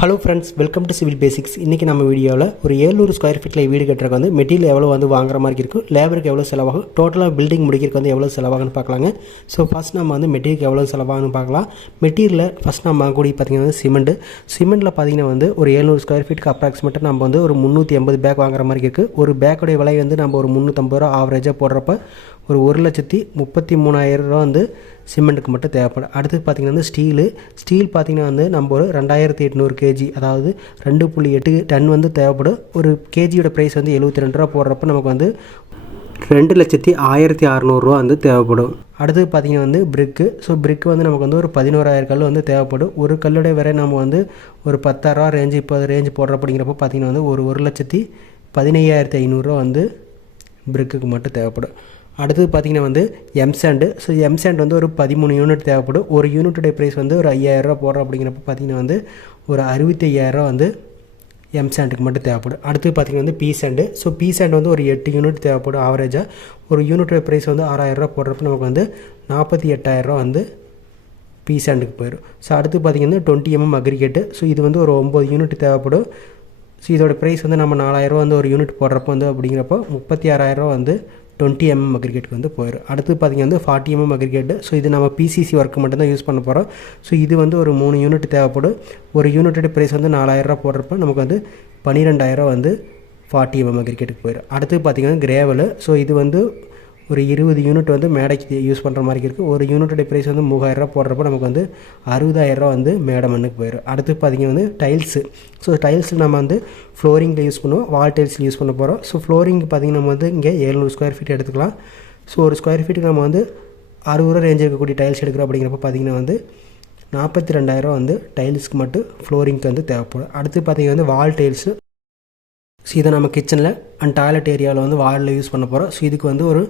Hello friends welcome to civil basics இன்றைக்கி நம்ம வீடியோவில் ஒரு ஏழ்நூறு ஸ்கொயர் ஃபீட்டில் வீடு கட்டுறதுக்கு வந்து மெட்டீரியல் எவ்வளோ வந்து வாங்குற மாதிரி இருக்கும் லேபருக்கு எவ்வளோ செலவாகும் டோட்டலாக பில்டிங் முடிக்கிறதுக்கு வந்து எவ்வளோ செலவாகுன்னு பார்க்கலாங்க. ஸோ ஃபஸ்ட் நம்ம வந்து மெட்டீரியலுக்கு எவ்வளோ செலவாகுன்னு பார்க்கலாம். மெட்டீரியலில் ஃபஸ்ட் நம்ம வாங்கக்கூடிய பார்த்தீங்கன்னா வந்து சிமெண்ட் சிமெண்ட்டில் பார்த்தீங்கன்னா வந்து ஒரு ஏழ்நூறு ஸ்கொயர் ஃபீட்டுக்கு அப்ராக்சிமேட்டாக நம்ம வந்து ஒரு முந்நூற்றி எண்பது பேக் வாங்குற மாதிரி இருக்குது ஒரு பேக்கோடைய விலை வந்து நம்ம ஒரு முந்நூற்றம்பது ரூபா ஆவரேஜாக போடுறப்ப ஒரு ஒரு லட்சத்தி முப்பத்தி மூணாயிரம் ரூபா வந்து சிமெண்ட்டுக்கு மட்டும் தேவைப்படும். அடுத்து பார்த்திங்கன்னா வந்து ஸ்டீலு. ஸ்டீல் பார்த்திங்கன்னா வந்து நம்ம ஒரு ரெண்டாயிரத்தி எட்நூறு கேஜி அதாவது ரெண்டு புள்ளி எட்டு டன் வந்து தேவைப்படும். ஒரு கேஜியோட ப்ரைஸ் வந்து எழுபத்தி ரெண்டு ரூபா போடுறப்ப நமக்கு வந்து ரெண்டு லட்சத்தி ஆயிரத்தி அறநூறுவா வந்து தேவைப்படும். அடுத்து பார்த்திங்கன்னா வந்து பிரிக்கு. ஸோ பிரிக்கு வந்து நமக்கு வந்து ஒரு பதினோராயிரம் கல் வந்து தேவைப்படும். ஒரு கல்லுடைய விலை நம்ம வந்து ஒரு பத்தாயிரரூவா ரேஞ்சு இப்போ ரேஞ்சு போடுற அப்படிங்கிறப்ப பார்த்திங்கன்னா வந்து ஒரு ஒரு லட்சத்தி பதினையாயிரத்தி ஐநூறுரூவா வந்து பிரிக்குக்கு மட்டும் தேவைப்படும். அடுத்தது பார்த்திங்கன்னா வந்து எம்சாண்டு ஸோ எம்சாண்ட் வந்து ஒரு பதிமூணு யூனிட் தேவைப்படும். ஒரு யூனிட்டுடைய ப்ரைஸ் வந்து ஒரு ஐயாயிரரூவா போடுறோம் அப்படிங்கிறப்ப பார்த்திங்கன்னா வந்து ஒரு அறுபத்தி ஐயாயிரரூவா வந்து எம்சாண்டுக்கு மட்டும் தேவைப்படும். அடுத்து பார்த்திங்கன்னா வந்து P sand so P sand வந்து ஒரு எட்டு யூனிட் தேவைப்படும் ஆவரேஜாக ஒரு யூனிட்டோட ப்ரைஸ் வந்து ஆறாயிரரூவா போடுறப்ப நமக்கு வந்து நாற்பத்தி எட்டாயிரரூவா வந்து பி சாண்டுக்கு போயிடும். ஸோ அடுத்து பார்த்திங்கன்னா டுவெண்ட்டி எம்எம் அக்ரிகேட்டு ஸோ இது வந்து ஒரு ஒம்பது யூனிட் தேவைப்படும். ஸோ இதோட ப்ரைஸ் வந்து நம்ம நாலாயிரரூவா வந்து ஒரு யூனிட் போடுறப்போ வந்து அப்படிங்கிறப்போ முப்பத்தி ஆறாயிரரூவா வந்து டுவெண்ட்டி எம்எம் அக்ரிகேட்க்கு வந்து போயிடும் அடுத்து பார்த்திங்கன்னா வந்து ஃபார்ட்டி எம்எம் அக்ரிகேட்டு ஸோ இது நம்ம பிசிசி ஒர்க்கு மட்டும்தான் யூஸ் பண்ண போகிறோம் ஸோ இது வந்து ஒரு மூணு யூனிட் தேவைப்படும். ஒரு யூனிட்டோட ப்ரைஸ் வந்து நாலாயிரரூவா போடுறப்ப நமக்கு வந்து பன்னிரெண்டாயிரம் வந்து ஃபார்ட்டி எம்எம் அக்ரிகேட்டுக்கு போயிடும் அடுத்து பார்த்திங்கன்னா கிரேவலு ஸோ இது வந்து ஒரு இருபது யூனிட் வந்து மேடைக்கு யூஸ் பண்ணுற மாதிரி இருக்குது ஒரு யூனிட்டோட ப்ரைஸ் வந்து மூவாயிரரூவா போடுறப்ப நமக்கு வந்து அறுபதாயிரரூவா வந்து மேடை மண்ணுக்கு போயிடும் அடுத்து பார்த்திங்கன்னா வந்து டைல்ஸு ஸோ டைல்ஸ் நம்ம வந்து ஃப்ளோரிங்கில் யூஸ் பண்ணுவோம். வால் டைல்ஸில் யூஸ் பண்ண போகிறோம் ஸோ ஃப்ளோரிங் பார்த்திங்கன்னா நம்ம வந்து இங்கே ஏழ்நூறு ஸ்கொயர் ஃபீட் எடுத்துக்கலாம். ஸோ ஒரு ஸ்கொயர் ஃபீட்டுக்கு நம்ம வந்து அறுபது ரூபா ரேஞ்ச் இருக்கக்கூடிய டைல்ஸ் எடுக்கிறோம் அப்படிங்கிறப்ப பார்த்திங்கன்னா வந்து நாற்பத்தி ரெண்டாயிரம் வந்து டைல்ஸ்க்கு மட்டும் ஃப்ளோரிங்க்கு வந்து தேவைப்படும். அடுத்து பார்த்திங்கன்னா வந்து வால் டைல்ஸு ஸோ இதை நம்ம கிச்சனில் அண்ட் டாய்லெட் ஏரியாவில் வந்து வாலில் யூஸ் பண்ண போகிறோம் ஸோ இதுக்கு வந்து ஒரு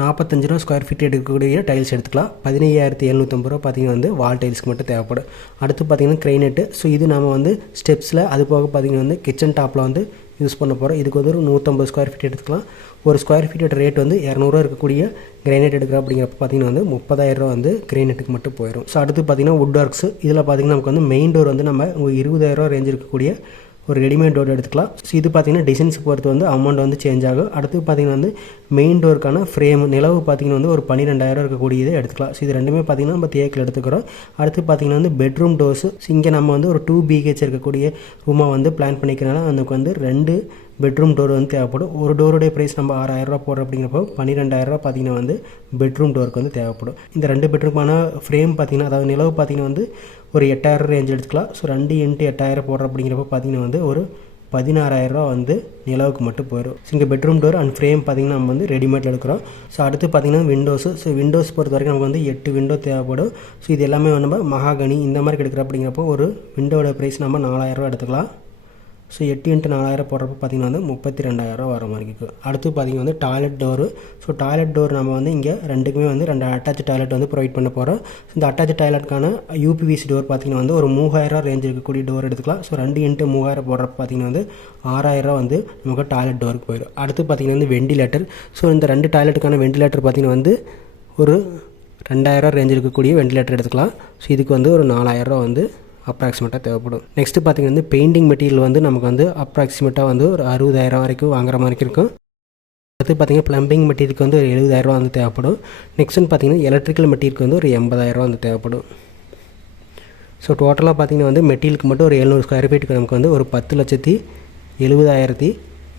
நாற்பத்தஞ்சு ரூபா ஸ்கொயர் ஃபீட் எடுக்கக்கூடிய டைல்ஸ் எடுத்துக்கலாம். பதினையாயிரத்தி எழுநூற்றம்பது ரூபா பார்த்திங்கன்னா வந்து வால் டைல்ஸ்க்கு மட்டும் தேவைப்படும். அடுத்து பார்த்திங்கன்னா க்ரைனெட்டு ஸோ இது நம்ம வந்து ஸ்டெப்ஸில் அது போக பார்த்திங்கன்னா வந்து கிச்சன் டாப்பில் வந்து யூஸ் பண்ண போகிறோம் இதுக்கு வந்து ஒரு நூற்றம்பது ஸ்கொயர் ஃபீட் எடுத்துக்கலாம். ஒரு ஸ்கொயர் ஃபீட்டோட ரேட் வந்து இரநூறுவா இருக்கக்கூடிய கிரைனேட் எடுக்கிற அப்படிங்கிறப்ப பார்த்திங்கன்னா வந்து முப்பதாயிரரூவா வந்து கிரைனேட்டுக்கு மட்டும் போயிடும் ஸோ அடுத்து பார்த்திங்கன்னா வுட் ஒர்க்ஸ் இதில் பார்த்திங்கன்னா நமக்கு வந்து மெயின் டோர் வந்து நம்ம இருபதாயிரரூவா ரேஞ்ச் இருக்கக்கூடிய ஒரு ரெடிமேட் டோர் எடுத்துக்கலாம். ஸோ இது பார்த்திங்கன்னா டிசைன்ஸ் பொறுத்து வந்து அமௌண்ட் வந்து சேஞ்ச் ஆகும். அடுத்து பார்த்திங்கன்னா வந்து மெயின் டோருக்கான ஃப்ரேம் நிலவு பார்த்திங்கன்னா வந்து ஒரு பன்னிரெண்டாயிரம் இருக்கக்கூடியதை எடுத்துக்கலாம். ஸோ இது ரெண்டுமே பார்த்திங்கன்னா நம்ம தேக்கில் எடுத்துக்கிறோம். அடுத்து பார்த்திங்கன்னா வந்து பெட்ரூம் டோர்ஸ் இங்கே நம்ம வந்து ஒரு டூ பிஹெச் இருக்கக்கூடிய ரூமாக வந்து பிளான் பண்ணிக்கிறனால அதுக்கு வந்து ரெண்டு பெட்ரூம் டோர் வந்து தேவைப்படும். ஒரு டோருடைய ப்ரைஸ் நம்ம ஆறாயிரரூபா போடுற அப்படிங்கிறப்போ பன்னிரெண்டாயிரரூபா பார்த்திங்கன்னா வந்து பெட்ரூம் டோருக்கு வந்து தேவைப்படும். இந்த ரெண்டு பெட்ரூமான ஃப்ரேம் பார்த்திங்கன்னா அதாவது நிலவு பார்த்திங்கன்னா வந்து ஒரு எட்டாயிரம் ரேஞ்ச் எடுத்துக்கலாம். ஸோ ரெண்டு இன்ட்டு எட்டாயிரம் போடுற அப்படிங்கிறப்போ பார்த்திங்கன்னா வந்து ஒரு பதினாறாயிரரூவா வந்து நிலவுக்கு மட்டும் போயிடும். ஸோ இங்கே பெட்ரூம் டோர் அண்ட் ஃப்ரேம் பார்த்திங்கன்னா நம்ம வந்து ரெடிமேட் எடுக்கிறோம். ஸோ அடுத்து பார்த்திங்கன்னா விண்டோஸு ஸோ விண்டோஸ் பொறுத்த வரைக்கும் நமக்கு வந்து எட்டு விண்டோ தேவைப்படும். ஸோ இது எல்லாமே நம்ம மகாகனி இந்த மாதிரி எடுக்கிற அப்படிங்கிறப்போ ஒரு விண்டோட ப்ரைஸ் நம்ம நாலாயிரரூவா எடுத்துக்கலாம். ஸோ எட்டு இன்ட்டு நாலாயிரம் போடுறப்ப பார்த்திங்கன்னா வந்து முப்பத்தி ரெண்டாயிரம் வர மாதிரி இருக்குது அடுத்து பார்த்திங்கன்னா வந்து toilet door so toilet door நம்ம வந்து இங்கே ரெண்டுக்குமே வந்து ரெண்டு அட்டாச் டாய்லெட் வந்து ப்ரொவைட் பண்ண போகிறோம் ஸோ இந்த அட்டாச் டாய்லெட்டுக்கான யூபிவிசி டோர் பார்த்திங்கன்னா வந்து ஒரு மூவாயிரரூவா ரேஞ்ச் இருக்கக்கூடிய டோர் எடுத்துக்கலாம். ஸோ ரெண்டு இன்ட்டு மூவாயிரம் போடுறப்ப பார்த்திங்கன்னா வந்து ஆறாயிரம் வந்து நமக்கு டாய்லெட் டோருக்கு போயிடும். அடுத்து பார்த்திங்கன்னா வந்து வெண்டிலேட்டர் ஸோ இந்த ரெண்டு டாய்லெட்டுக்கான வெண்டிலேட்டர் பார்த்திங்கன்னா வந்து ஒரு ரெண்டாயிரம் ரேஞ்ச் இருக்கக்கூடிய வெண்டிலேட்டர் எடுத்துக்கலாம். ஸோ இதுக்கு வந்து ஒரு நாலாயிரரூவா வந்து அப்ராக்சிமேட்டாக தேவைப்படும். நெக்ஸ்ட்டு பார்த்திங்கன்னா வந்து பெயிண்டிங் மெட்டீரியல் வந்து நமக்கு வந்து அப்ராக்சிமேட்டாக வந்து ஒரு அறுபதாயிரம் வரைக்கும் வாங்குற மாதிரி இருக்கும். அடுத்து பார்த்திங்கன்னா ப்ளம்பிங் மெட்டீரியலுக்கு வந்து ஒரு எழுபதாயிரரூவா வந்து தேவைப்படும். நெக்ஸ்ட் வந்து பார்த்திங்கன்னா எலக்ட்ரிக்கல் மெட்டீரியலுக்கு வந்து ஒரு எண்பதாயிரரூவா வந்து தேவைப்படும். ஸோ டோட்டலாக பார்த்திங்கன்னா வந்து மெட்டீரியலுக்கு மட்டும் ஒரு எழுநூறு ஸ்கொயர் ஃபீட்டுக்கு நமக்கு வந்து ஒரு பத்து லட்சத்தி எழுபதாயிரத்தி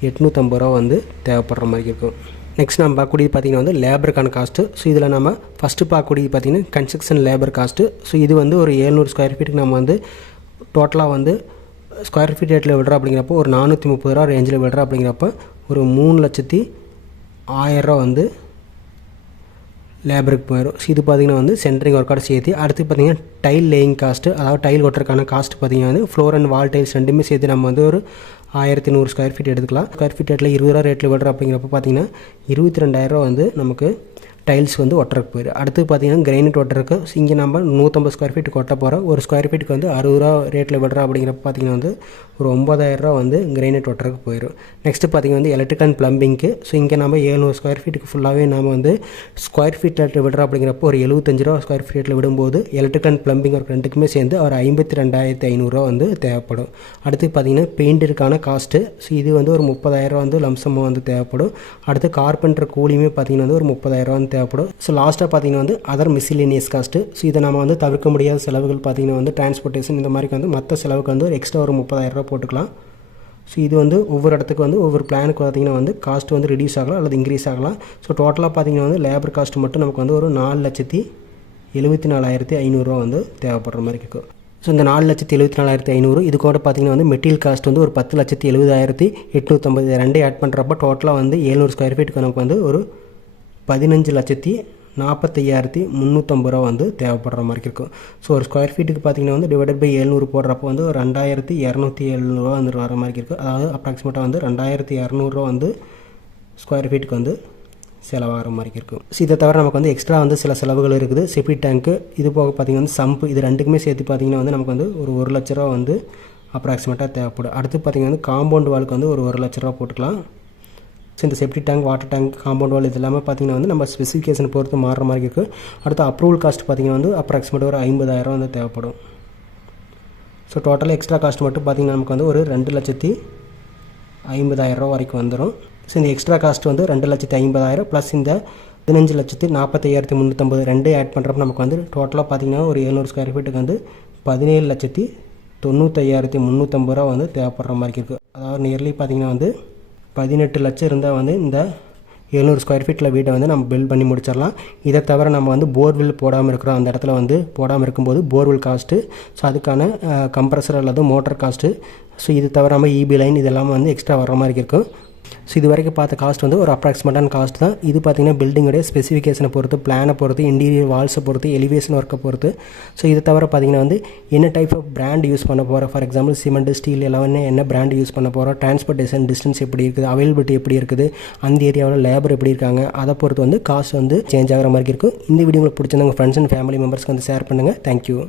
எட்நூற்றம்பது ரூபா வந்து தேவைப்படுற மாதிரி இருக்கும். நெக்ஸ்ட் நம்ம பார்க்கக்கூடியது பார்த்திங்கன்னா வந்து லேபருக்கான காஸ்ட்டு ஸோ இதில் நம்ம ஃபஸ்ட்டு பார்க்கக்கூடியது பார்த்திங்கன்னா கன்ஸ்ட்ரக்ஷன் லேபர் காஸ்ட்டு ஸோ இது வந்து ஒரு ஏழ்நூறு ஸ்கொயர் ஃபீட்டுக்கு நம்ம வந்து டோட்டலாக வந்து ஸ்கொயர் ஃபீட் ரேட்டில் விடுறோம் அப்படிங்கிறப்போ ஒரு நானூற்றி முப்பது ரூபா ரேஞ்சில் விடுறோம் அப்படிங்கிறப்ப ஒரு மூணு லட்சத்தி ஆயிரரூவா வந்து லேபருக்கு போயிடும் ஸோ இது பார்த்திங்கன்னா வந்து சென்ட்ரிங் ஒர்க்கோட சேர்த்து அடுத்து பார்த்திங்கன்னா டைல் லேயிங் காஸ்ட்டு அதாவது டைல் ஒட்டுறதுக்கான காஸ்ட் பார்த்திங்கன்னா வந்து ஃப்ளோர் அண்ட் வால் டைல்ஸ் ரெண்டுமே சேர்த்து நம்ம வந்து ஒரு ஆயிரத்தி நூறு ஸ்கொயர் ஃபீட் எடுத்துக்கலாம். ஸ்கொயர் ஃபீட் ரேட்டில் இருபது ரூபா ரேட்டில் விடுற அப்படிங்கிறப்ப பார்த்திங்கன்னா இருபத்தி ரெண்டாயிரரூவா வந்து நமக்கு டைல்ஸ் வந்து ஒட்டுறக்கு போயிடும் அடுத்து பார்த்தீங்கன்னா கிரைனைட் ஒட்டுறக்கு இங்கே நம்ம நூற்றம்பது ஸ்கொயர் ஃபீட்டுக்கு ஒட்ட போகிறோம் ஒரு ஸ்கொயர் ஃபீட்டுக்கு வந்து அறுபது ரூபா ரேட்டில் விடுறோம் அப்படிங்கிறப்ப பார்த்தீங்கன்னா வந்து ஒரு ஒம்பதாயிரரூவா வந்து கிரைனைட் ஒட்டுறக்கு போயிடும் நெக்ஸ்ட்டு பார்த்தீங்கன்னா வந்து எலக்ட்ரிக் அண்ட் ப்ளம்பிங்க்கு ஸோ இங்கே நம்ம ஏழ்நூறு ஸ்கொயர் ஃபீட்டுக்கு ஃபுல்லாகவே நம்ம வந்து ஸ்கொயர் ஃபீட்டில் விடுறோம் அப்படிங்கிறப்போ ஒரு எழுபத்தஞ்சு ரூபா ஸ்கொயர் ஃபீட்டில் விடும்போது எலக்ட்ரிக் அண்ட் ப்ளம்பிங் ஒர்க் ரெண்டுக்குமே சேர்ந்து ஒரு ஐம்பத்தி ரெண்டாயிரத்தி ஐநூறுரூவா வந்து தேவைப்படும். அடுத்து பார்த்தீங்கன்னா பெயிண்டிற்கான காஸ்ட்டு ஸோ இது வந்து ஒரு முப்பதாயிரரூவா வந்து லம்சமாக வந்து தேவைப்படும். அடுத்து கார்பெண்டர் கூலியுமே பார்த்தீங்கன்னா வந்து ஒரு முப்பதாயிரரூவா வந்து தேவைப்படும். ஸோ லாஸ்ட்டாக பார்த்தீங்கன்னா வந்து அதர் மிசிலினியஸ் காஸ்ட்டு ஸோ இதை நம்ம வந்து தவிர்க்க முடியாத செலவுகள் பார்த்தீங்கன்னா வந்து டிரான்ஸ்போர்ட்டேஷன் இந்த மாதிரி வந்து மற்ற செலவுக்கு வந்து ஒரு எக்ஸ்ட்ரா ஒரு முப்பதாயிரரூபா போட்டுக்கலாம். ஸோ இது வந்து ஒவ்வொரு இடத்துக்கு வந்து ஒவ்வொரு பிளானுக்கு பார்த்தீங்கன்னா வந்து காஸ்ட் வந்து ரிடியூஸ் ஆகலாம் அல்லது இன்க்ரீஸ் ஆகலாம். ஸோ டோட்டலாக பார்த்தீங்கன்னா வந்து லேபர் காஸ்ட் மட்டும் நமக்கு வந்து ஒரு நாலு லட்சத்தி எழுபத்தி நாலாயிரத்தி ஐநூறுரூவா வந்து தேவைப்படுற மாதிரி இருக்கும் ஸோ இந்த நாலு லட்சத்தி எழுபத்தி நாலாயிரத்தி ஐநூறு இது கூட பார்த்தீங்கன்னா வந்து மெட்டீரியல் காஸ்ட் வந்து ஒரு பத்து லட்சத்தி எழுபதாயிரத்தி எட்நூற்றம்பது ரெண்டே ஆட் பண்ணுறப்ப டோட்டலாக வந்து ஏழ்நூறு ஸ்கொயர் ஃபீட்டுக்கு நமக்கு வந்து ஒரு பதினஞ்சு லட்சத்தி நாற்பத்தையாயிரத்தி முந்நூற்றம்பது ரூபா வந்து தேவைப்படுற மாதிரி இருக்கும் ஸோ ஒரு ஸ்கொயர் ஃபீட்டுக்கு பார்த்தீங்கன்னா வந்து டிவைடட் பை ஏழ்நூறு போடுறப்போ வந்து ஒரு ரெண்டாயிரத்தி இரநூத்தி எழுநூறுவா வந்து வர மாதிரி இருக்குது அதாவது அப்ராக்சிமேட்டாக வந்து ரெண்டாயிரத்தி இரநூறுவா வந்து ஸ்கொயர் ஃபீட்டுக்கு வந்து செலவாகிற மாதிரி இருக்கும் ஸோ இதை தவிர நமக்கு வந்து எக்ஸ்ட்ரா வந்து சில செலவுகள் இருக்குது. செப்டி டேங்க்கு இது போக பார்த்திங்கன்னா வந்து சம்பு இது ரெண்டுக்குமே சேர்த்து பார்த்திங்கன்னா வந்து நமக்கு வந்து ஒரு ஒரு லட்ச ரூபா வந்து அப்ராக்சிமேட்டாக தேவைப்படும். அடுத்து பார்த்திங்கன்னா வந்து காம்பவுண்ட் வாலுக்கு வந்து ஒரு ஒரு லட்ச ரூபா போட்டுக்கலாம். ஸோ இந்த septic tank water tank compound wall இது எல்லாமே பார்த்திங்கன்னா வந்து நம்ம ஸ்பெசிஃபிகேஷன் பொறுத்து மாறுற மாதிரி இருக்குது அடுத்து அப்ரூவல் காஸ்ட் பார்த்திங்கன்னா வந்து அப்ராக்சிமேட்டாக ஒரு ஐம்பதாயிரம் வந்து தேவைப்படும். ஸோ டோட்டலாக எக்ஸ்ட்ரா காஸ்ட் மட்டும் பார்த்திங்கன்னா நமக்கு வந்து ஒரு ரெண்டு லட்சத்தி ஐம்பதாயிரரூவா வரைக்கும் வந்துடும் ஸோ இந்த எக்ஸ்ட்ரா காஸ்ட் வந்து ரெண்டு லட்சத்தி ஐம்பதாயிரம் ப்ளஸ் இந்த பதினஞ்சு லட்சத்தி நாற்பத்தையாயிரத்தி முந்நூற்றம்பது ரெண்டே ஆட் பண்ணுறப்ப நமக்கு வந்து டோட்டலாக பார்த்திங்கன்னா ஒரு எழுநூறு ஸ்கொயர் ஃபீட்டுக்கு வந்து பதினேழு லட்சத்தி தொண்ணூத்தையாயிரத்தி முந்நூற்றம்பது ரூபா வந்து தேவைப்படுற மாதிரி இருக்குது அதாவது நியர்லி பார்த்திங்கன்னா வந்து பதினெட்டு லட்சம் இருந்தால் வந்து இந்த எழுநூறு ஸ்கொயர் ஃபீட்டில் வீட்டை வந்து நம்ம பில்ட் பண்ணி முடிச்சிடலாம். இதை தவிர நம்ம வந்து போர்வெல் போடாமல் இருக்கிறோம். அந்த இடத்துல வந்து போடாமல் இருக்கும்போது போர்வெல் காஸ்ட்டு ஸோ அதுக்கான கம்ப்ரஸர் அல்லது மோட்டர் காஸ்ட்டு ஸோ இது தவிராமல் இபி லைன் இதெல்லாம் வந்து எக்ஸ்ட்ரா வர மாதிரி இருக்கும் ஸோ இது வரைக்கும் பார்த்த காஸ்ட் வந்து ஒரு அப்ராக்சிமேட்டான காஸ்ட் தான். இது பார்த்திங்கன்னா பில்டிங்கோடைய ஸ்பெசிஃபிகேஷனை பொறுத்து பிளானை பொறுத்து இன்டீரியர் வால்ஸை பொறுத்து எலிவேஷன் ஒர்க்கை பொறுத்து. ஸோ இதை தவிர பார்த்திங்கன்னா வந்து என்ன டைப் ஆஃப் பிராண்ட் யூஸ் பண்ண போகிறோம் ஃபார் எக்ஸாம்பிள் சிமெண்ட் ஸ்டீல் எல்லாமே என்ன பிராண்ட் யூஸ் பண்ண போகிறோம் டிரான்ஸ்போர்ட்டேஷன் டிஸ்டன்ஸ் எப்படி இருக்குது? அவைலபிலிட்டி எப்படி இருக்குது? அந்த ஏரியாவில் லேபர் எப்படி இருக்காங்க? அதை பொறுத்து வந்து காஸ்ட் வந்து சேஞ்ச் ஆகிற மாதிரி இருக்கும். இந்த வீடியோ உங்களுக்கு பிடிச்சிருந்தவங்க ஃப்ரெண்ட்ஸ் அண்ட் ஃபேமிலி மெம்பர்ஸ்க்கு வந்து ஷேர் பண்ணுங்கள் தேங்க்யூ